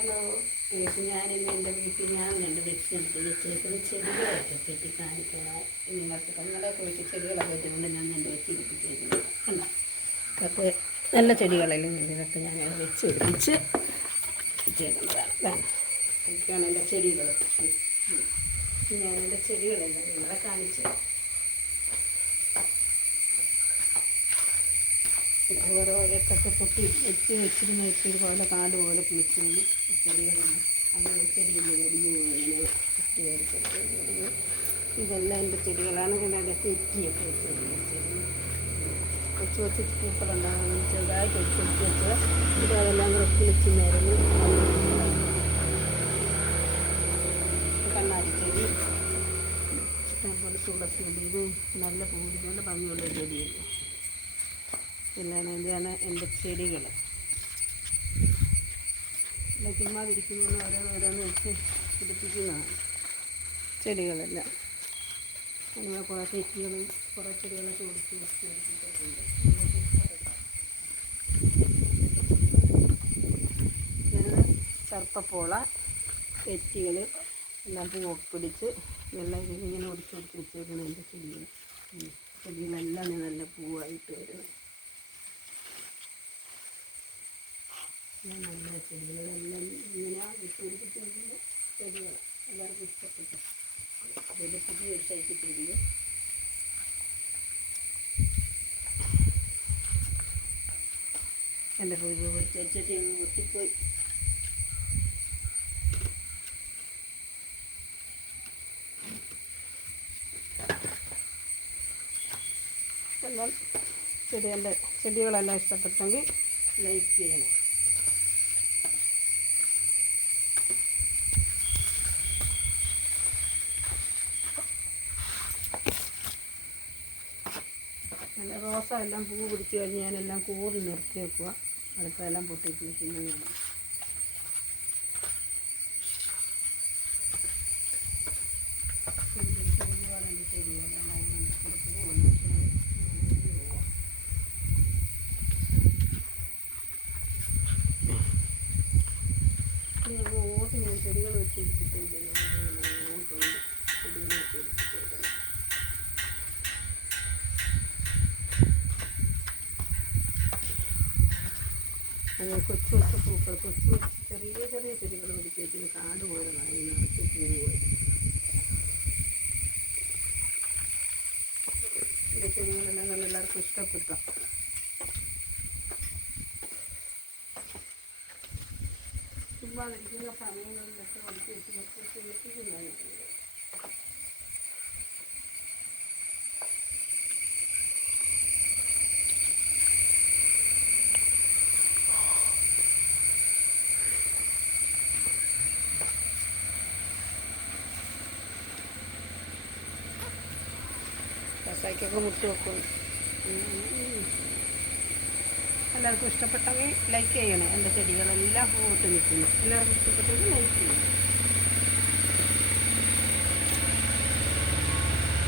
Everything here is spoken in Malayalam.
ഹലോ കേസ് ഞാനിന്ന് എൻ്റെ വീട്ടിൽ ഞാൻ രണ്ട് വെച്ചെടുത്ത് വെച്ചേക്കുന്ന ചെടികളൊക്കെ പറ്റി കാണിക്കണം. നിങ്ങൾക്ക് നിങ്ങളുടെയൊക്കെ വീട്ടിൽ ചെടികളൊക്കെ വെച്ചുകൊണ്ട് ഞാൻ എൻ്റെ വെച്ച് പിടിപ്പിച്ചേക്കുന്നത് കണ്ട ഇതൊക്കെ നല്ല ചെടികളെല്ലാം ഇതൊക്കെ ഞാൻ വെച്ച് പിടിപ്പിച്ച് വെച്ചേക്കുന്നതാണ്. ഇതൊക്കെയാണ് എൻ്റെ ചെടികൾ. ഞാൻ എൻ്റെ ചെടികളെല്ലാം നിങ്ങളെ കാണിച്ചു. ഓരോ ഇലക്കൊക്കെ പൊട്ടി വെച്ചിരുന്ന ഇതുപോലെ കാട് പോലെ പിടിച്ചിരുന്നു ചെടികളുണ്ട്. അങ്ങനെ ചെടിയിൽ ഒടിഞ്ഞു ഇങ്ങനെ കുത്തി ഒടിഞ്ഞു. ഇതെല്ലാം എൻ്റെ ചെടികളാണ്. ഇതിൻ്റെ തെറ്റിയൊക്കെ വെച്ചിരുന്നു. ചെടി കൊച്ചു കൊച്ചു പൂക്കളുണ്ടാകും. ചെറുതായിട്ട് കൊച്ചു വെച്ചാൽ ഇത് അതെല്ലാം കൂടെ കിളിച്ച് നിരന്ന് കണ്ണാടി ചെടി ഇഷ്ടംപോലെ തുളസി ചെടി. ഇത് നല്ല പൂരിക്കൊണ്ട് ഭംഗിയുള്ള ചെടിയല്ലേ. എല്ലാം ഇതാണ് എൻ്റെ ചെടികൾ. എല്ലാം ചുമ്മാതിരിക്കുന്ന ഓരോന്ന് വെച്ച് പിടിപ്പിക്കുന്നതാണ് ചെടികളെല്ലാം. അങ്ങനെ കുറേ തെറ്റികളും കുറേ ചെടികളൊക്കെ ഒടിച്ച് പിടിപ്പിച്ചിട്ടുണ്ട്. ഇതാണ് സർപ്പപ്പോള, തെറ്റികൾ എല്ലാം പൂവൊക്കെ പിടിച്ച് വെള്ളം ഇങ്ങനെ ഒടിച്ച് പിടിച്ചേക്കുന്ന എൻ്റെ ചെടികൾ. ചെടികളെല്ലാം നല്ല പൂവായിട്ട് വരുന്നത്. നല്ല ചെടികളെല്ലാം ഇങ്ങനെ വിട്ടുപിടിപ്പിച്ചിരിക്കുന്ന ചെടികൾ എല്ലാവർക്കും ഇഷ്ടപ്പെട്ടു. അതിൻ്റെ പുതിയൊരു സൈറ്റ് ചെടികൾ എൻ്റെ ചെടി അങ്ങ് ഒത്തിപ്പോയി. എല്ലാം എൻ്റെ ചെടികളെല്ലാം ഇഷ്ടപ്പെട്ടെങ്കിൽ ലൈക്ക് ചെയ്യണം. നല്ല റോസ എല്ലാം പൂ പിടിച്ച് കഴിഞ്ഞ് ഞാനെല്ലാം കൂറി നിർത്തി വെക്കുക. അടുത്തെല്ലാം പൊട്ടിപ്പിടിക്കുന്നതാണ്. ഒരുപാടുണ്ട് ചെടികളെല്ലാം ഓട്ട് ഞാൻ ചെടികൾ വെച്ച് പിടിപ്പിച്ചിട്ടുണ്ട്. ഓട്ടുണ്ട് ചെടികൾ വെച്ച് പിടിപ്പിച്ചിട്ടുണ്ട്. അങ്ങനെ കൊച്ചു കൊച്ചു പൂക്കൾ കൊച്ചു ചെറിയ ചെറിയ ചെടികൾ പിടിച്ച് വെച്ചിന് കാട് പോലെ വാങ്ങി നിറച്ച് പൂവ്. എൻ്റെ ചെടികളെല്ലാം നല്ല എല്ലാവർക്കും ഇഷ്ടപ്പെട്ടു. ചുമ്മാതിരിക്കുന്ന സമയങ്ങളിലൊക്കെ ഒടിച്ച് വെച്ച് പിടിപ്പിക്കുന്നതാണ്. കസായിക്കൊക്കെ മുട്ടി വെക്കും. എല്ലാവർക്കും ഇഷ്ടപ്പെട്ടെങ്കിൽ ലൈക്ക് ചെയ്യണേ. എൻ്റെ ചെടികളെല്ലാം പൂവിട്ട് നിൽക്കുന്നു. എല്ലാവർക്കും ഇഷ്ടപ്പെട്ടെങ്കിൽ ലൈക്ക് ചെയ്യണം.